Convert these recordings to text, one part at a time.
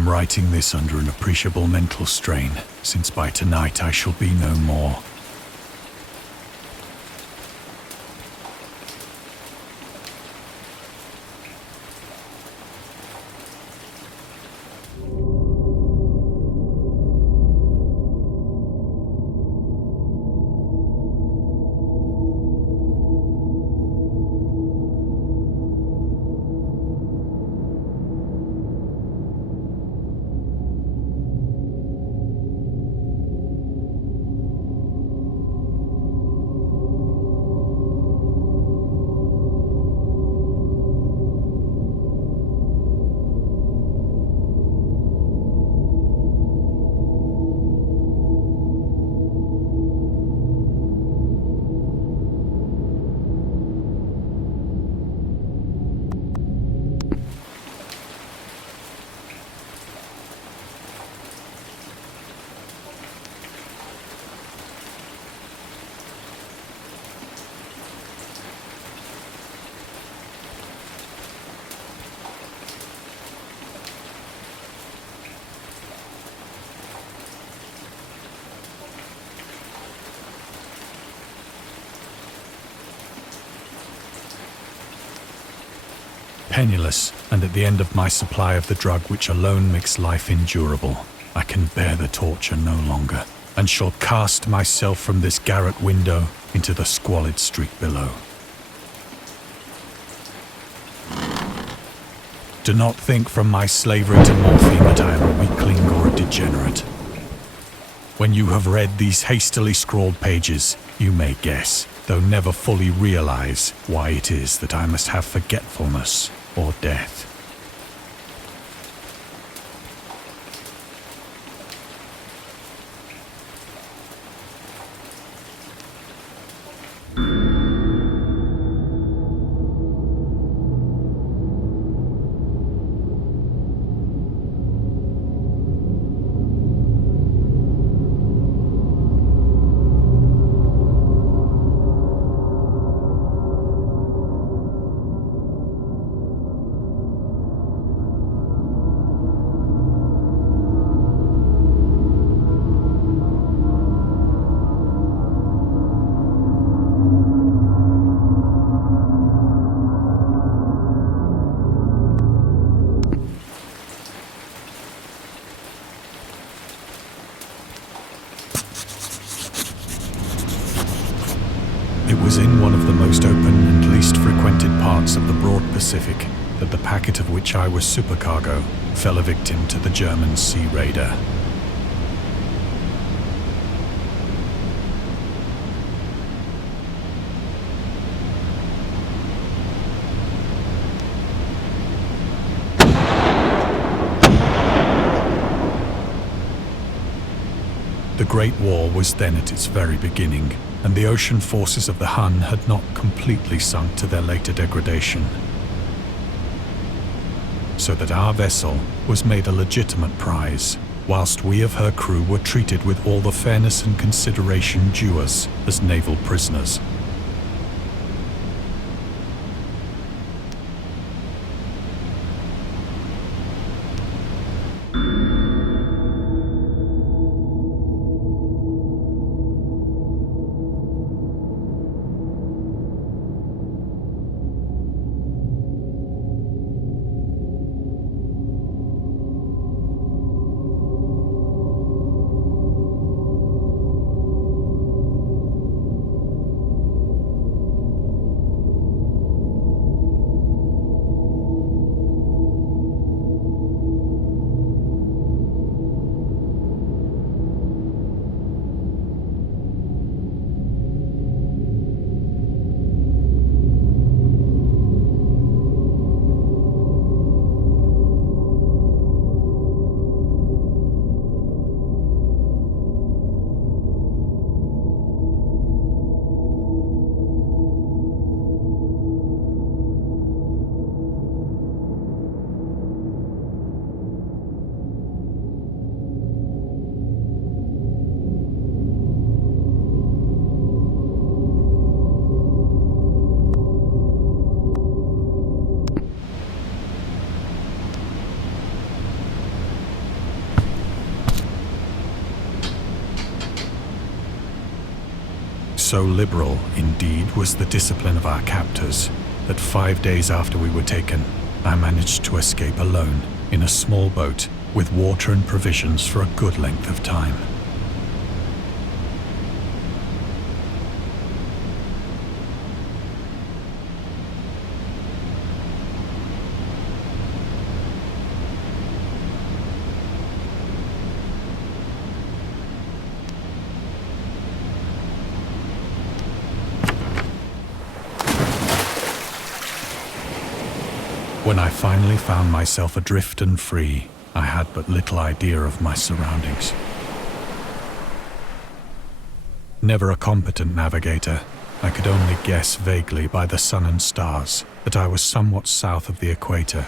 am writing this under an appreciable mental strain, since by tonight I shall be no more. Penniless, and at the end of my supply of the drug which alone makes life endurable, I can bear the torture no longer, and shall cast myself from this garret window into the squalid street below. Do not think from my slavery to morphine that I am a weakling or a degenerate. When you have read these hastily scrawled pages, you may guess, though never fully realize, why it is that I must have forgetfulness or death. It was in one of the most open and least frequented parts of the broad Pacific that the packet of which I was supercargo fell a victim to the German sea raider. The Great War was then at its very beginning, and the ocean forces of the Hun had not completely sunk to their later degradation. So that our vessel was made a legitimate prize, whilst we of her crew were treated with all the fairness and consideration due us as naval prisoners. So liberal, indeed, was the discipline of our captors that 5 days after we were taken, I managed to escape alone in a small boat with water and provisions for a good length of time. When I finally found myself adrift and free, I had but little idea of my surroundings. Never a competent navigator, I could only guess vaguely by the sun and stars that I was somewhat south of the equator.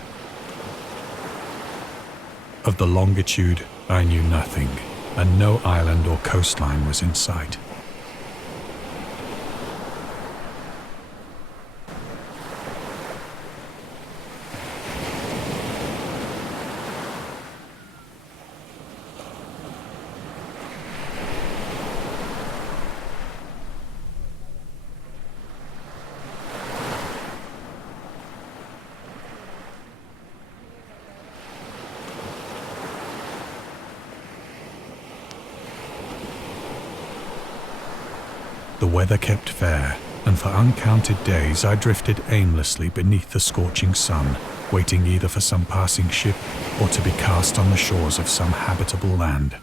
Of the longitude, I knew nothing, and no island or coastline was in sight. The weather kept fair, and for uncounted days I drifted aimlessly beneath the scorching sun, waiting either for some passing ship or to be cast on the shores of some habitable land.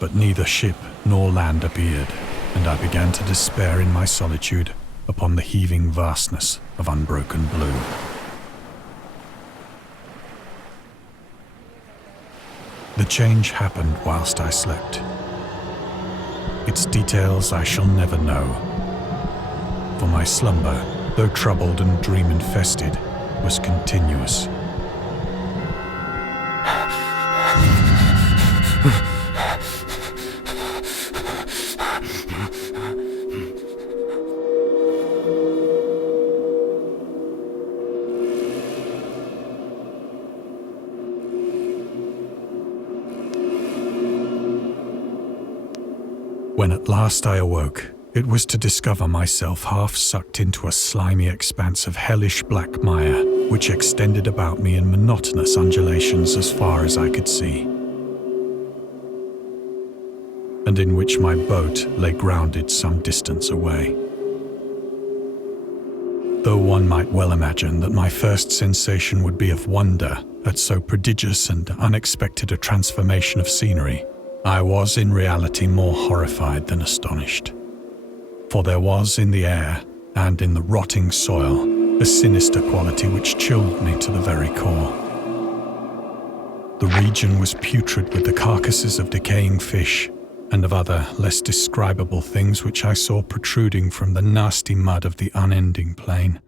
But neither ship nor land appeared, and I began to despair in my solitude upon the heaving vastness of unbroken blue. The change happened whilst I slept. Its details I shall never know, for my slumber, though troubled and dream-infested, was continuous. When at last I awoke, it was to discover myself half sucked into a slimy expanse of hellish black mire, which extended about me in monotonous undulations as far as I could see, and in which my boat lay grounded some distance away. Though one might well imagine that my first sensation would be of wonder at so prodigious and unexpected a transformation of scenery, I was in reality more horrified than astonished. For there was in the air and in the rotting soil a sinister quality which chilled me to the very core. The region was putrid with the carcasses of decaying fish and of other less describable things which I saw protruding from the nasty mud of the unending plain.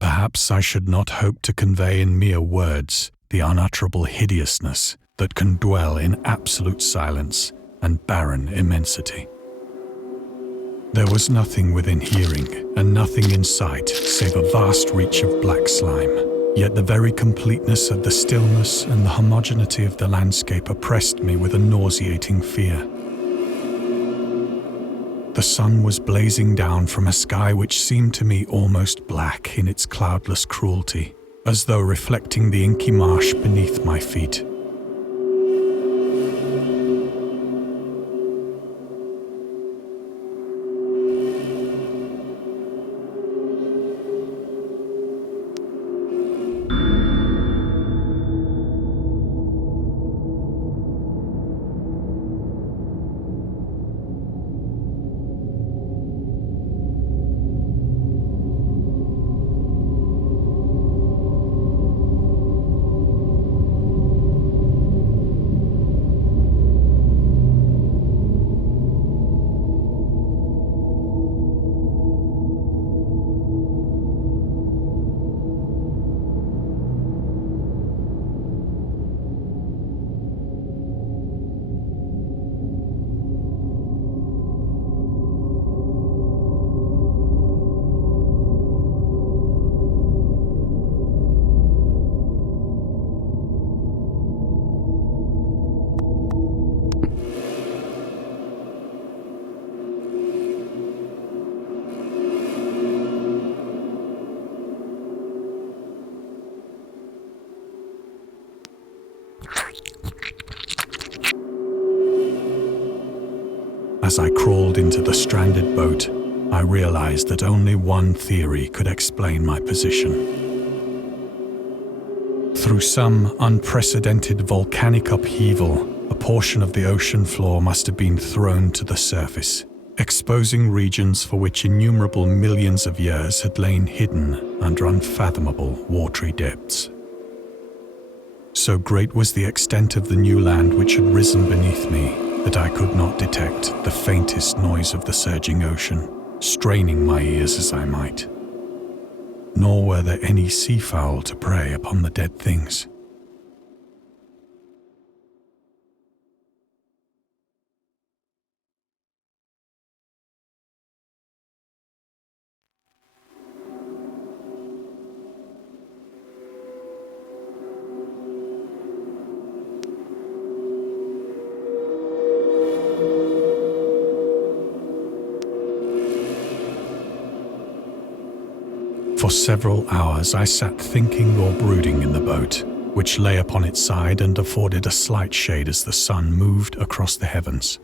Perhaps I should not hope to convey in mere words the unutterable hideousness that can dwell in absolute silence and barren immensity. There was nothing within hearing and nothing in sight save a vast reach of black slime, yet the very completeness of the stillness and the homogeneity of the landscape oppressed me with a nauseating fear. The sun was blazing down from a sky which seemed to me almost black in its cloudless cruelty, as though reflecting the inky marsh beneath my feet. As I crawled into the stranded boat, I realized that only one theory could explain my position. Through some unprecedented volcanic upheaval, a portion of the ocean floor must have been thrown to the surface, exposing regions for which innumerable millions of years had lain hidden under unfathomable watery depths. So great was the extent of the new land which had risen beneath me that I could not detect the faintest noise of the surging ocean, straining my ears as I might. Nor were there any seafowl to prey upon the dead things. For several hours I sat thinking or brooding in the boat, which lay upon its side and afforded a slight shade as the sun moved across the heavens.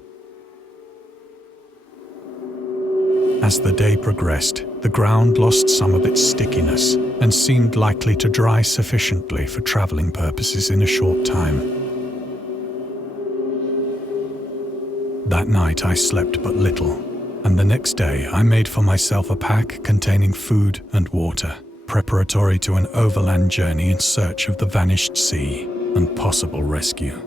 As the day progressed, the ground lost some of its stickiness and seemed likely to dry sufficiently for traveling purposes in a short time. That night I slept but little, and the next day I made for myself a pack containing food and water, preparatory to an overland journey in search of the vanished sea and possible rescue.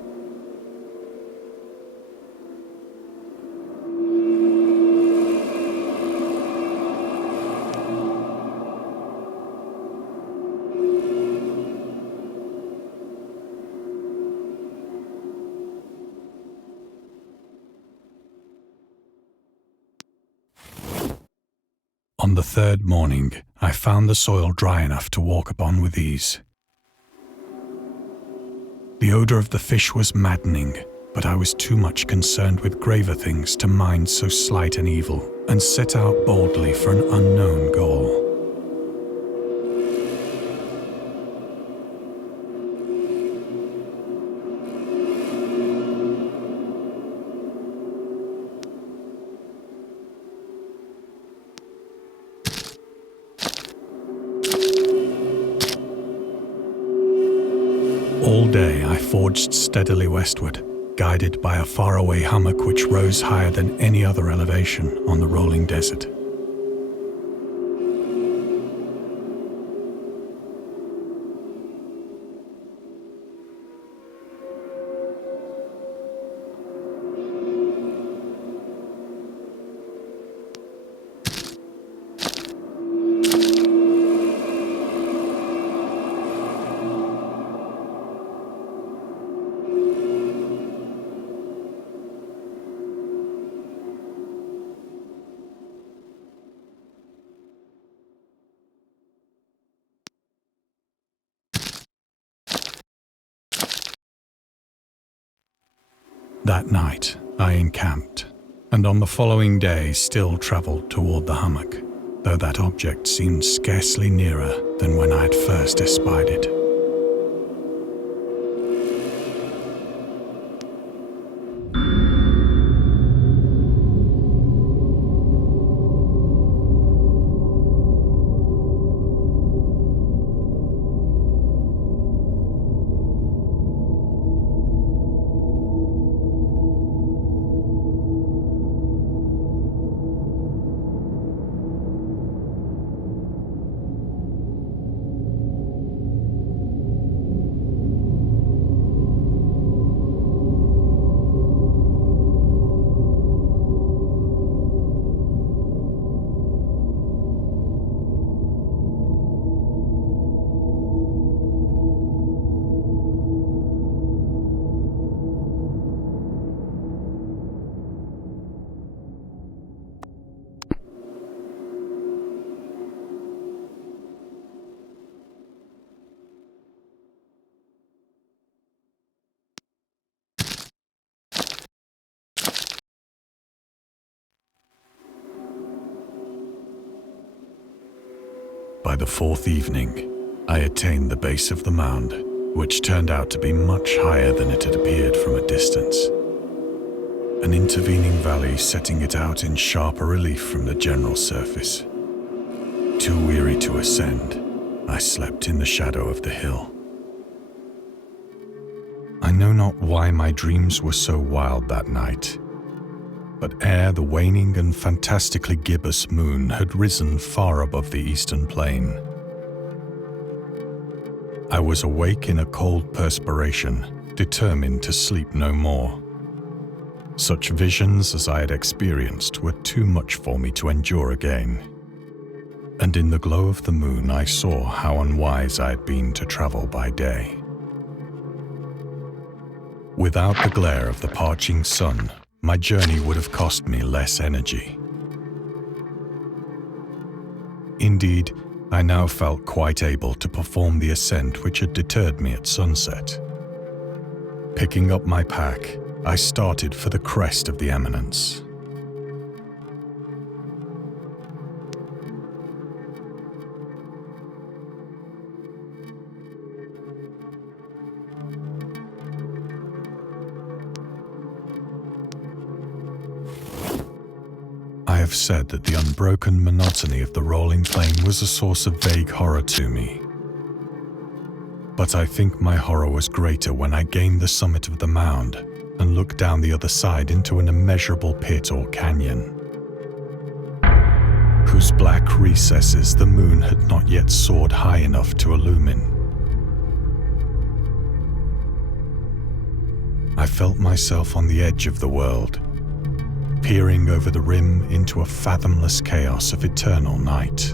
On the third morning, I found the soil dry enough to walk upon with ease. The odor of the fish was maddening, but I was too much concerned with graver things to mind so slight an evil, and set out boldly for an unknown goal. All day I forged steadily westward, guided by a faraway hummock which rose higher than any other elevation on the rolling desert. That night I encamped, and on the following day still travelled toward the hummock, though that object seemed scarcely nearer than when I had first espied it. By the fourth evening, I attained the base of the mound, which turned out to be much higher than it had appeared from a distance. an intervening valley setting it out in sharper relief from the general surface. Too weary to ascend, I slept in the shadow of the hill. I know not why my dreams were so wild that night, but ere the waning and fantastically gibbous moon had risen far above the eastern plain, I was awake in a cold perspiration, determined to sleep no more. Such visions as I had experienced were too much for me to endure again, and in the glow of the moon I saw how unwise I had been to travel by day. Without the glare of the parching sun, my journey would have cost me less energy. Indeed, I now felt quite able to perform the ascent which had deterred me at sunset. Picking up my pack, I started for the crest of the eminence. I have said that the unbroken monotony of the rolling plain was a source of vague horror to me. But I think my horror was greater when I gained the summit of the mound and looked down the other side into an immeasurable pit or canyon, whose black recesses the moon had not yet soared high enough to illumine. I felt myself on the edge of the world, peering over the rim into a fathomless chaos of eternal night.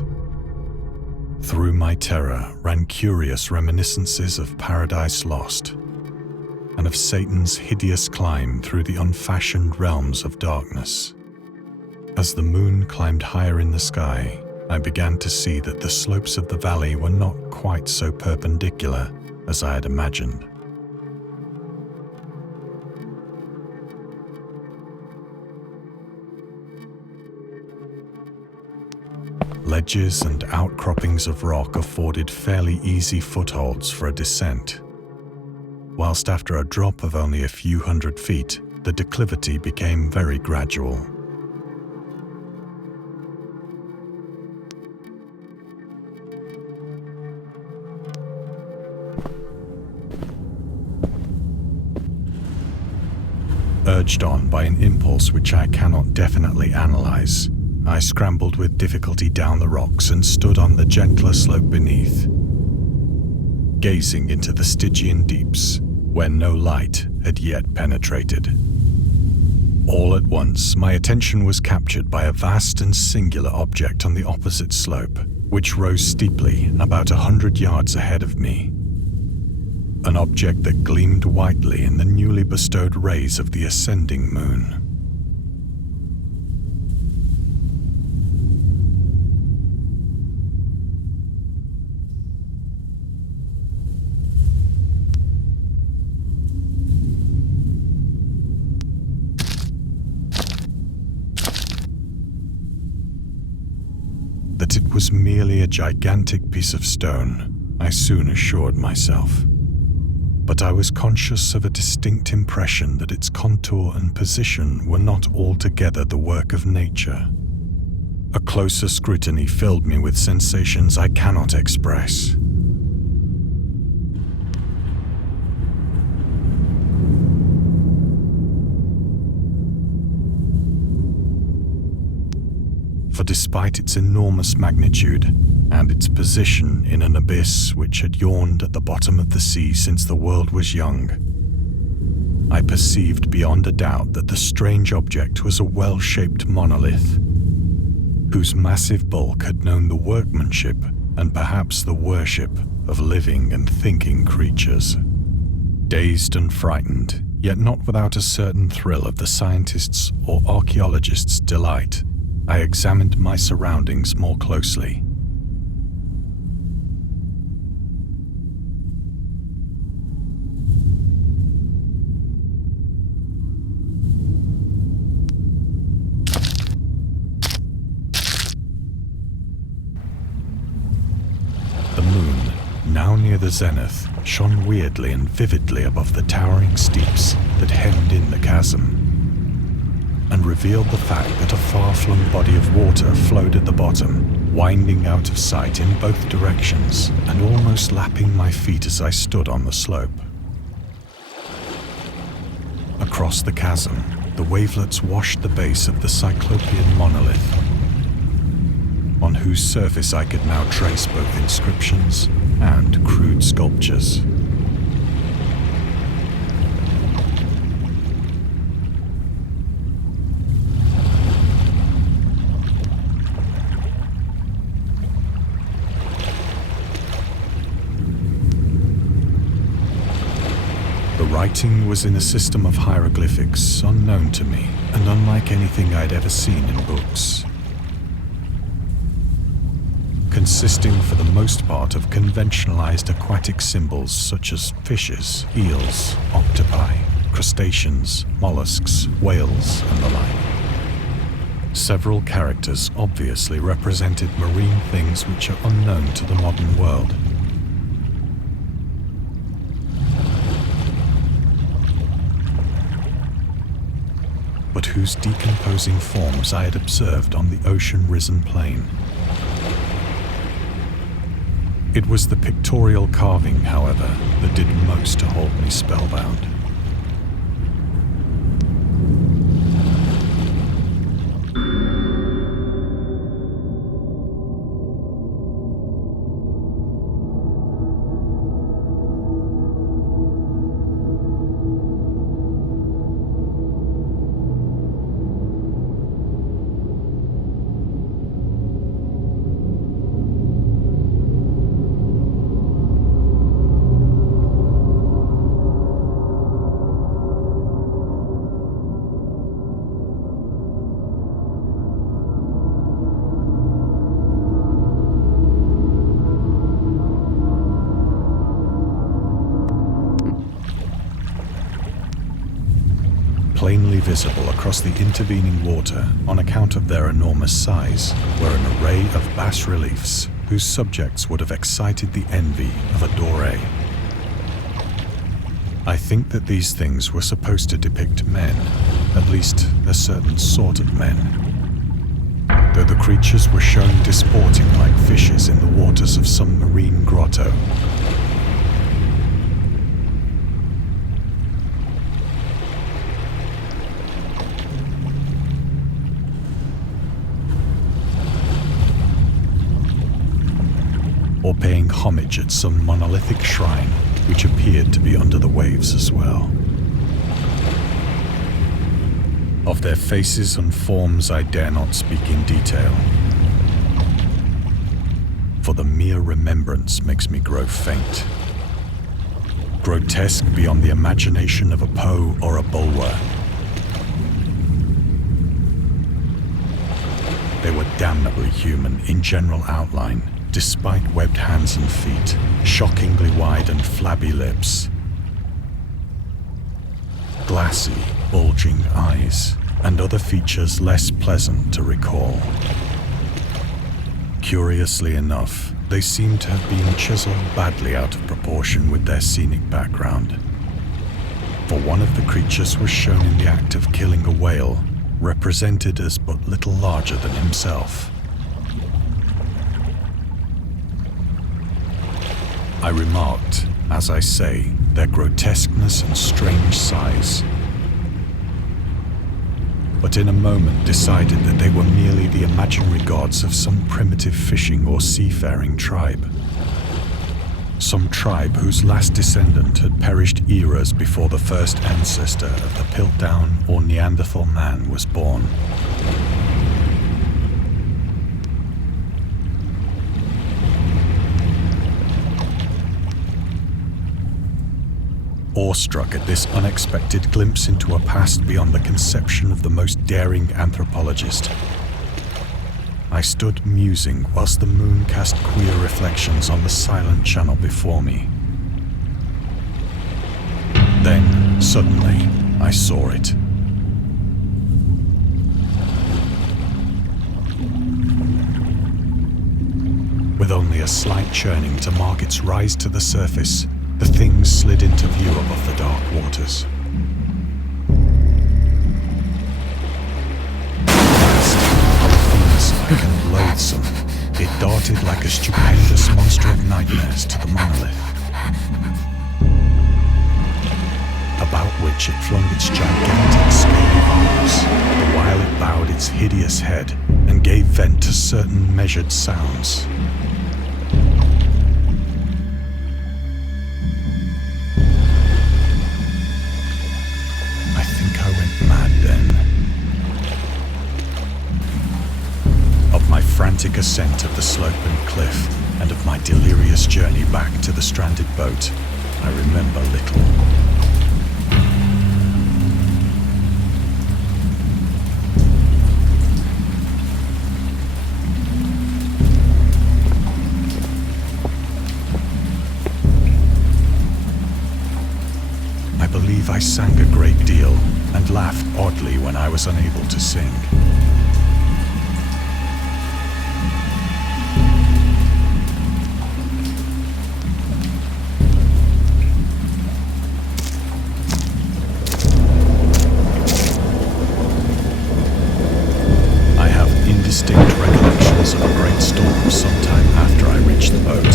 Through my terror ran curious reminiscences of Paradise Lost, and of Satan's hideous climb through the unfashioned realms of darkness. As the moon climbed higher in the sky, I began to see that the slopes of the valley were not quite so perpendicular as I had imagined. Ledges and outcroppings of rock afforded fairly easy footholds for a descent, whilst after a drop of only a few hundred feet, the declivity became very gradual. Urged on by an impulse which I cannot definitely analyze, I scrambled with difficulty down the rocks and stood on the gentler slope beneath, gazing into the Stygian deeps where no light had yet penetrated. All at once, my attention was captured by a vast and singular object on the opposite slope, which rose steeply about 100 yards ahead of me. An object that gleamed whitely in the newly bestowed rays of the ascending moon. That it was merely a gigantic piece of stone, I soon assured myself. But I was conscious of a distinct impression that its contour and position were not altogether the work of nature. A closer scrutiny filled me with sensations I cannot express. For despite its enormous magnitude and its position in an abyss which had yawned at the bottom of the sea since the world was young, I perceived beyond a doubt that the strange object was a well-shaped monolith, whose massive bulk had known the workmanship and perhaps the worship of living and thinking creatures. Dazed and frightened, yet not without a certain thrill of the scientist's or archaeologist's delight, I examined my surroundings more closely. The moon, now near the zenith, shone weirdly and vividly above the towering steeps that hemmed in the chasm. and revealed the fact that a far-flung body of water flowed at the bottom, winding out of sight in both directions and almost lapping my feet as I stood on the slope. Across the chasm, the wavelets washed the base of the Cyclopean monolith, on whose surface I could now trace both inscriptions and crude sculptures. The writing was in a system of hieroglyphics unknown to me and unlike anything I'd ever seen in books, consisting for the most part of conventionalized aquatic symbols such as fishes, eels, octopi, crustaceans, mollusks, whales, and the like. Several characters obviously represented marine things which are unknown to the modern world. But whose decomposing forms I had observed on the ocean-risen plain. It was the pictorial carving, however, that did most to hold me spellbound. Plainly visible across the intervening water on account of their enormous size were an array of bas-reliefs whose subjects would have excited the envy of a doré. I think that these things were supposed to depict men, at least a certain sort of men, though the creatures were shown disporting like fishes in the waters of some marine grotto. Or paying homage at some monolithic shrine which appeared to be under the waves as well. Of their faces and forms I dare not speak in detail, for the mere remembrance makes me grow faint. Grotesque beyond the imagination of a Poe or a Bulwer. They were damnably human in general outline, despite webbed hands and feet, shockingly wide and flabby lips, glassy, bulging eyes, and other features less pleasant to recall. Curiously enough, they seem to have been chiseled badly out of proportion with their scenic background. For one of the creatures was shown in the act of killing a whale, represented as but little larger than himself. I remarked, as I say, their grotesqueness and strange size, but in a moment decided that they were merely the imaginary gods of some primitive fishing or seafaring tribe. Some tribe whose last descendant had perished eras before the first ancestor of the Piltdown or Neanderthal man was born. Awestruck at this unexpected glimpse into a past beyond the conception of the most daring anthropologist, I stood musing whilst the moon cast queer reflections on the silent channel before me. Then, suddenly, I saw it. With only a slight churning to mark its rise to the surface, the thing slid into view above the dark waters. darted like a stupendous monster of nightmares to the monolith, about which it flung its gigantic scaly arms, the while it bowed its hideous head and gave vent to certain measured sounds. I think I went mad then. Of my frantic ascent of the sloping cliff and of my delirious journey back to the stranded boat, I remember little. I believe I sang a great deal and laughed oddly when I was unable to sing. Distinct recollections of a great storm sometime after I reached the boat.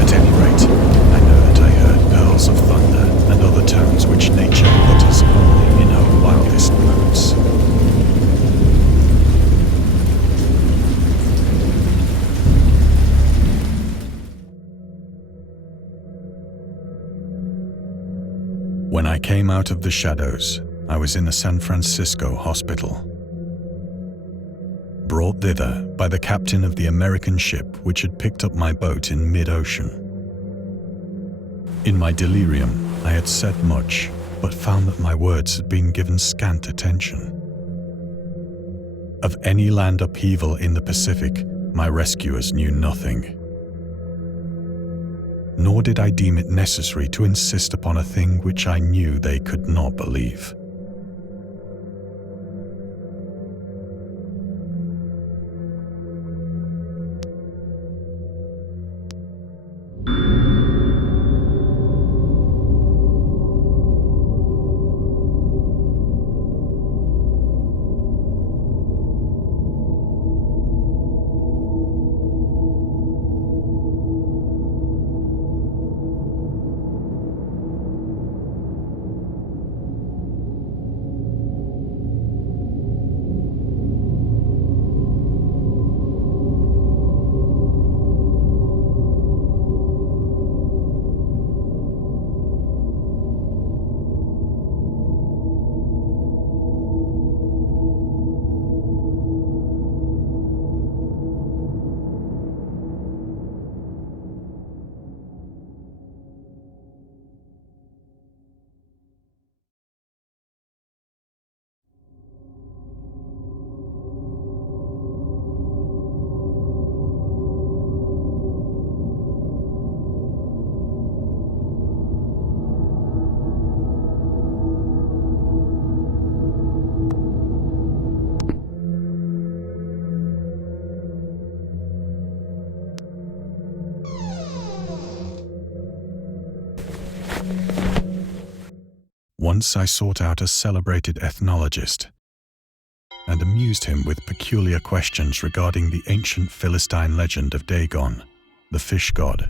At any rate, I know that I heard pearls of thunder and other tones which nature utters only in her wildest moods. When I came out of the shadows, I was in a San Francisco hospital, brought thither by the captain of the American ship which had picked up my boat in mid-ocean. In my delirium, I had said much, but found that my words had been given scant attention. Of any land upheaval in the Pacific, my rescuers knew nothing. Nor did I deem it necessary to insist upon a thing which I knew they could not believe. Once I sought out a celebrated ethnologist and amused him with peculiar questions regarding the ancient Philistine legend of Dagon, the fish god.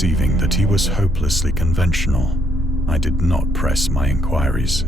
perceiving that he was hopelessly conventional, I did not press my inquiries.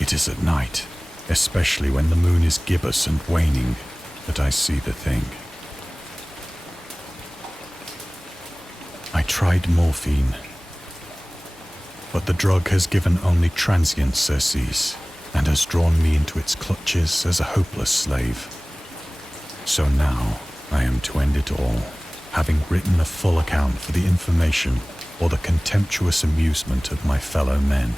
It is at night, especially when the moon is gibbous and waning, that I see the thing. I tried morphine, but the drug has given only transient surcease and has drawn me into its clutches as a hopeless slave. So now I am to end it all, having written a full account for the information or the contemptuous amusement of my fellow men.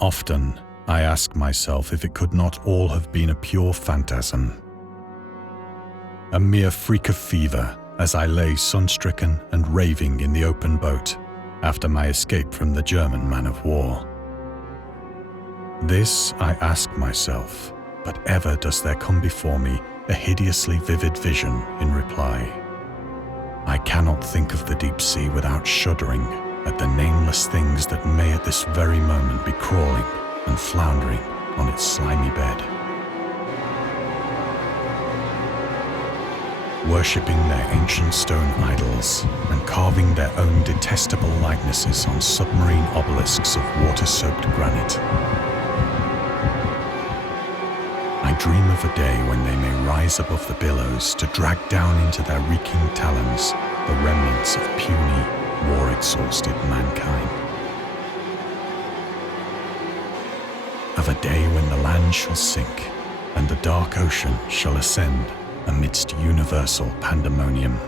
Often, I ask myself if it could not all have been a pure phantasm. A mere freak of fever as I lay sun-stricken and raving in the open boat after my escape from the German man-of-war. This I ask myself, but ever does there come before me a hideously vivid vision in reply. I cannot think of the deep sea without shuddering at the nameless things that may at this very moment be crawling and floundering on its slimy bed, worshipping their ancient stone idols and carving their own detestable likenesses on submarine obelisks of water-soaked granite. I dream of a day when they may rise above the billows to drag down into their reeking talons the remnants of puny, war-exhausted mankind. Of a day when the land shall sink and the dark ocean shall ascend amidst universal pandemonium.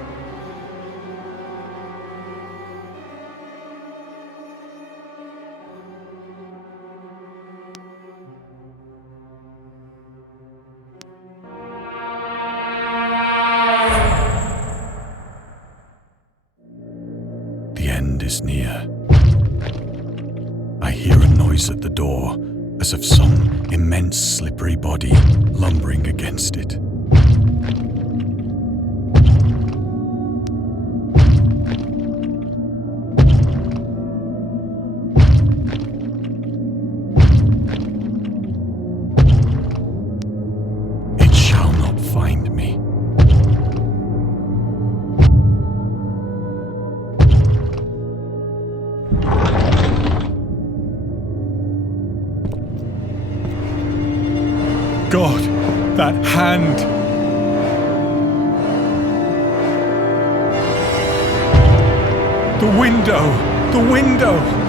close at the door, as of some immense slippery body lumbering against it. It shall not find me. God, that hand! The window! The window!